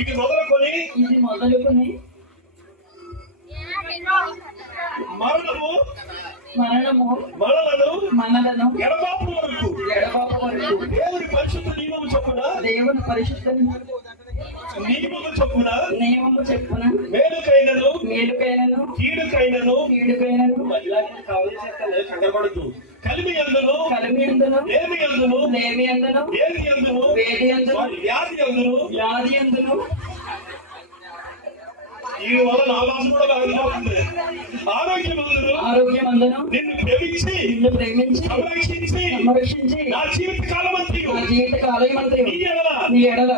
ఇది మొదలుకొని మరణము మనలను ఎడబాపు వరకు దేవుని పరిశుద్ధ నియమము చొప్పున మేలుకైనను కీడుకైనను కంగపడుతూ కలిమి అందును లేమి అందును వేది అందును వ్యాధి అందును ఈ వల్ల నా భాష కూడా బాగుంటుంది. ఆరోగ్యమందును నిన్ను ప్రేమించి సంరక్షించి నా జీవిత కాలమంతయు నీ ఎడల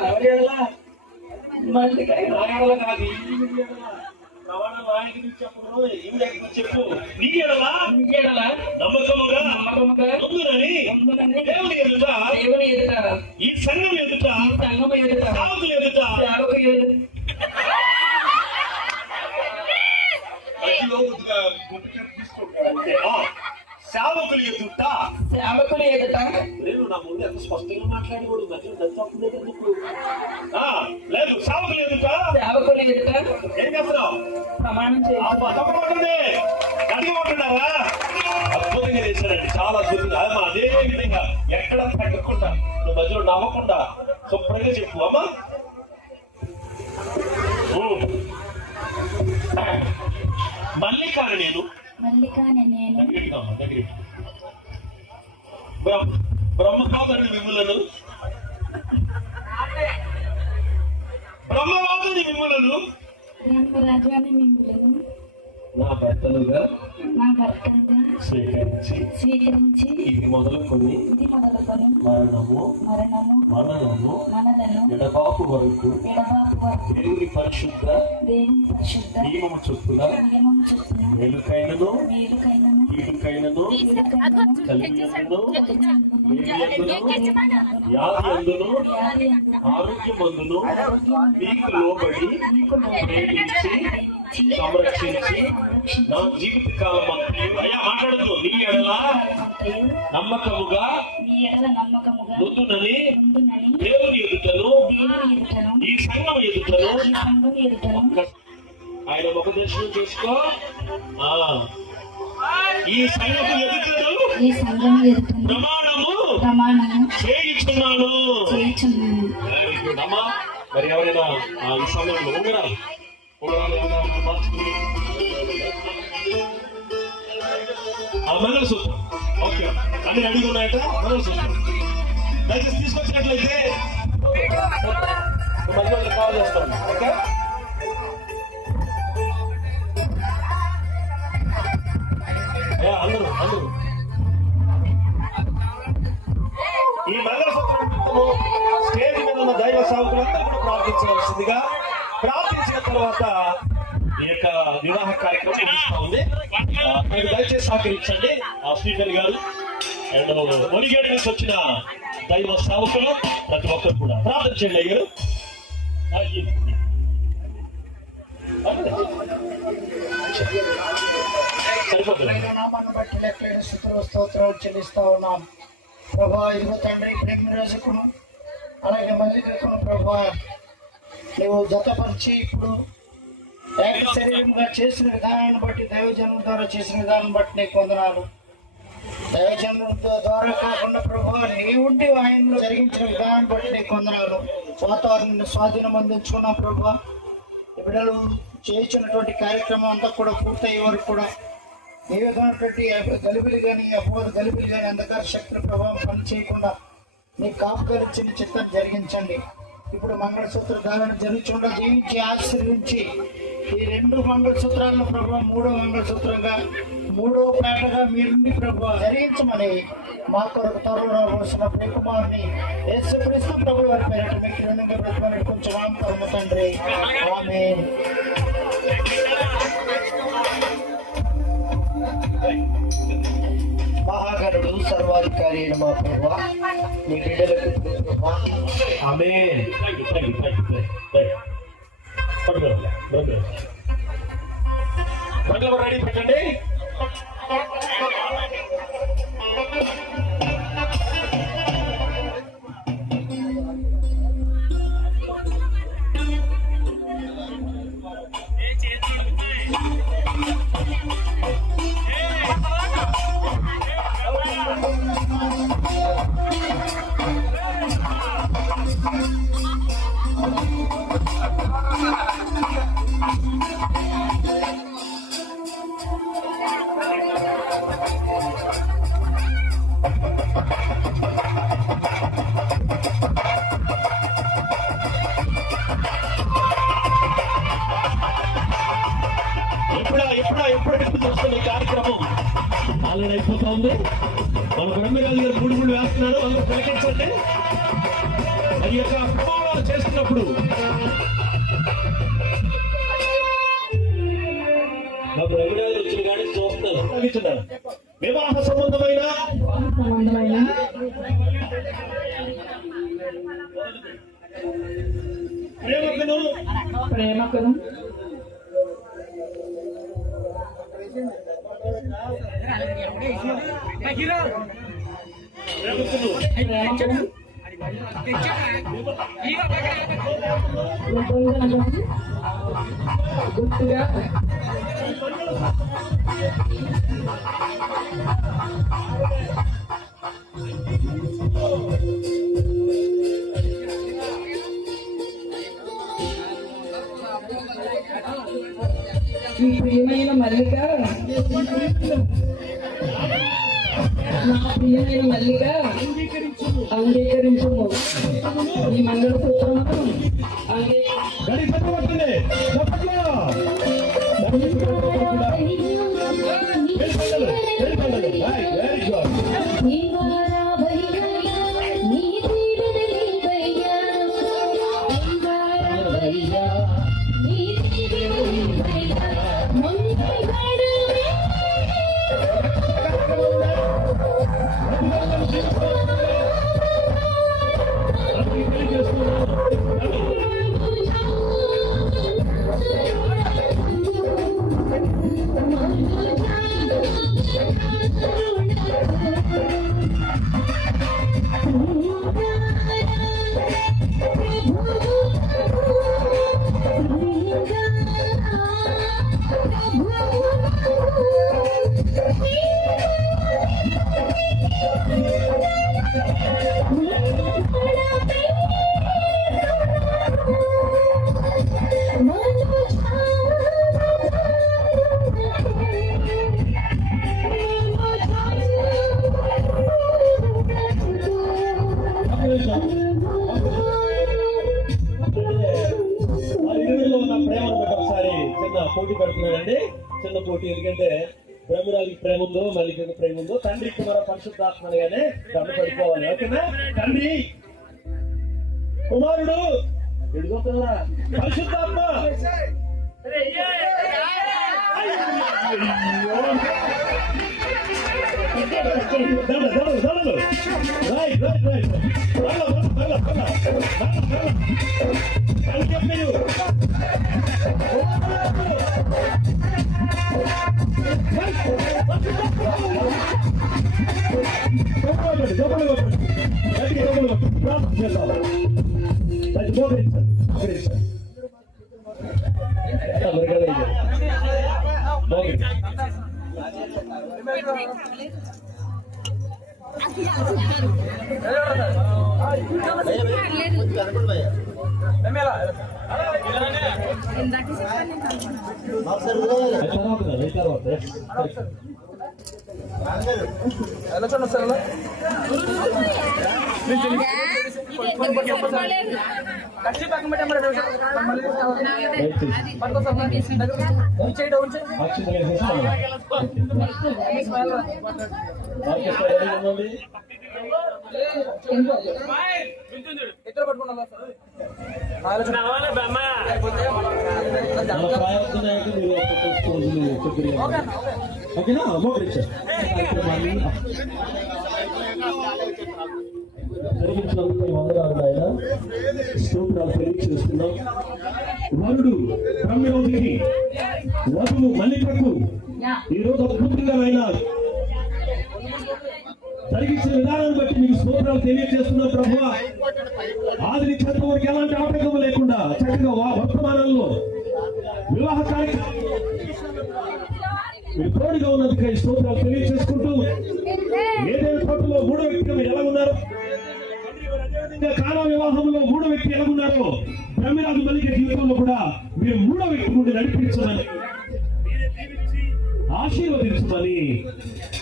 కాదు చెప్పు నీ ఎడల నమ్మకముగా దేవుని ఎదుట ఈ సంఘం ఎదుట సాధుల ఎదుట సేవకులు ఎదుట లేదు నా ముందు ఎంత స్పష్టంగా మాట్లాడి కూడా మధ్యలో లేదు సేవకులు ఎదుట ఏం చేస్తున్నావు అడిగిపోతున్నావా అద్భుతంగా చేశారండి, చాలా అద్భుతంగా. అదే విధంగా ఎక్కడ తగ్గకుండా నువ్వు మధ్యలో నవ్వకుండా శుభ్రంగా చెప్పు అమ్మా. మల్లికాని నేను బ్రహ్మవాదుని మిమ్ములను నా భర్తలుగా స్వీకరించి ఇది మొదలుకొని మరణము మనలను ఎడబాపు వరకు దేవుని పరిశుద్ధ నియమము చొప్పున మేలుకైనను కీడుకైనను కలిగినను వ్యాధి అందును ఆరోగ్యమందును మీకు లోబడి ప్రేమించి సంరక్షించి నా జీవిత కాలం అయ్యా మాట్లాడదు నీ ఎడల నమ్మకముగా ముందునని దేవుని ఎదుటను ఈ సంఘం ఎదుటను ఆయన ఒక దర్శనం చేసుకో. ఈ సంఘం ఎదుటను ప్రమాణము చేయించున్నాను. అమ్మా మరి ఎవరైనా ఈ సమయంలో ఉంగరా మంగళసూత్రం ఓకే అన్ని అడిగి ఉన్నాయట. మంగళసూత్రం దయచేసి తీసుకొచ్చినట్లయితే మధ్యలో కాల్ చేస్తాను. ఓకే అందరూ ఈ మంగళసూత్రం స్టేజ్ మీద ఉన్న దైవ సేవకులందరూ కూడా ప్రార్థించవలసిందిగా, ప్రార్థించిన తర్వాత ఈ యొక్క వివాహ కార్యక్రమం ముగిస్తా ఉంది. మీరు దయచేసి సహకరించండి. ఆ స్పీకర్ గారు అండ్ ఒరిగేట్ నుంచి వచ్చిన దైవ సేవకులు ప్రతి ఒక్కరు కూడా ప్రార్థన చేయండి. అయ్యారు స్తోత్రాలు చెల్లిస్తా ఉన్నాం ప్రభా. ఇదిగో తండ్రి ప్రేమ రోజుకును అలాగే మల్లికను ప్రభా నువ్వు జతపరిచి ఇప్పుడు శరీరంగా చేసిన విధానాన్ని బట్టి దైవజనం ద్వారా చేసిన విధానం బట్టి నీకు వందనాలు. దైవజనం ద్వారా కాకుండా ప్రభు నీ ఉండి ఆయనలో జరిగించిన విధానాన్ని బట్టి నీకు వందనాలు. వాతావరణాన్ని స్వాధీనం అందించుకున్నాం ప్రభు. బిడ్డలు చేయించినటువంటి కార్యక్రమం అంతా కూడా పూర్తయ్యే వరకు కూడా ఏ విధమైనటువంటి గలిబిలి కానీ అపోహ గలిబిలి కానీ అంధకార శక్తుల ప్రభావం పని చేయకుండా నీ కాపుకరించిన చిత్తం జరిగించండి. ఇప్పుడు మంగళసూత్ర ధారణ జరుగుతుండగా జీవించి ఆశీర్వించి ఈ 2 మంగళసూత్రాలను ప్రభు 3వ మంగళసూత్రంగా 3వ పేటగా మీరుండి ప్రభు జరిగించమని మా కొరకు త్వరలో రావాల్సిన ప్రియకుమారుని యేసుక్రీస్తు ప్రభు వారి పేరట మీకు రుణంగా బ్రతమని కొంచెం ఆమె తండ్రి ఆమేన్. మహాగణుడు సర్వాధికారి అయిన మా ప్రభు మీ బిడ్డలకు ఆమేన్. రెడీ పెట్టండి. ఎప్పుడు చూస్తున్న కార్యక్రమం ఆల్రెడీ అయిపోతా ఉంది. మన బ్రహ్మరాజు గారు మూడు వేస్తున్నారు, అందరూ ప్రకటించండి. ఈ యొక్క ప్రమాణాలు చేస్తున్నప్పుడు మా బ్రహ్మరాజు వచ్చిన కానీ చూస్తున్నారు. వివాహ సంబంధమైన ప్రేమకును గుర్తుగా ఈ ప్రియమైన మల్లిక, నా ప్రియమైన మల్లిక అంగీకరించుము. ఈ మంగళసూత్రము పోటీ పెడుతున్నాడండి. చిన్న పోటీ. ఎందుకంటే బ్రహ్మరాజుకి ప్రేమ ఉందో, మల్లికకి ప్రేమ ఉందో, తండ్రి కుమార పరిశుద్ధాత్మ అనగానే దండ పడిపోవాలి. ఓకేనా? తండ్రి కుమారుడు ఎడుగుతున్నారా పరిశుద్ధాత్మ స్తోత్రాలు తెలియజేస్తున్నాం. వరుడు బ్రహ్మరాజుకి, వధువు మల్లికకు ఈ రోజు అద్భుతంగా ఆయన జరిగించిన విధానాన్ని బట్టి మీకు స్తోత్రాలు తెలియజేస్తున్నాం. ప్రభువా, ఆది నుంచి అంతవరకు వరకు ఎలాంటి ఆటంకం లేకుండా చక్కగా వర్తమానంలో వివాహ కార్యక్రమం మీరు తోడుగా ఉన్నందుకు ఈ స్తోత్రాలు తెలియజేసుకుంటూ, ఏదైనా తోటలో 3వ వ్యక్తిగా ఎలా ఉన్నారు ఇంకా కాల వివాహంలో మూడో వ్యక్తి ఎలాగున్నారో బ్రహ్మరాజు మల్లిక జీవితంలో కూడా మీరు మూడో వ్యక్తి నుండి నడిపించమని ఆశీర్వదించమని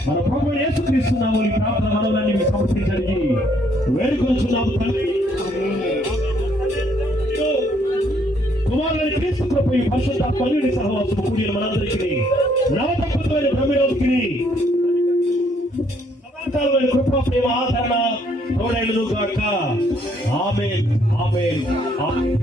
మన ప్రభు యేసుక్రీస్తున్నాము. ఈ ప్రార్థన మనల్ని మీకు సమర్పించడానికి వేడుకొంచున్నాము తండ్రి. కుమారుని క్రీస్తు కృప ఈ పరిశుద్ధాత్మని సహవాసము కూడిన మనందరికీ నవదంపతులైన బ్రహ్మరాజుకి సదాకాలమైన కృప ప్రేమ ఆదరణ తోడైనను గాక. ఆమేన్ ఆమేన్ ఆమేన్.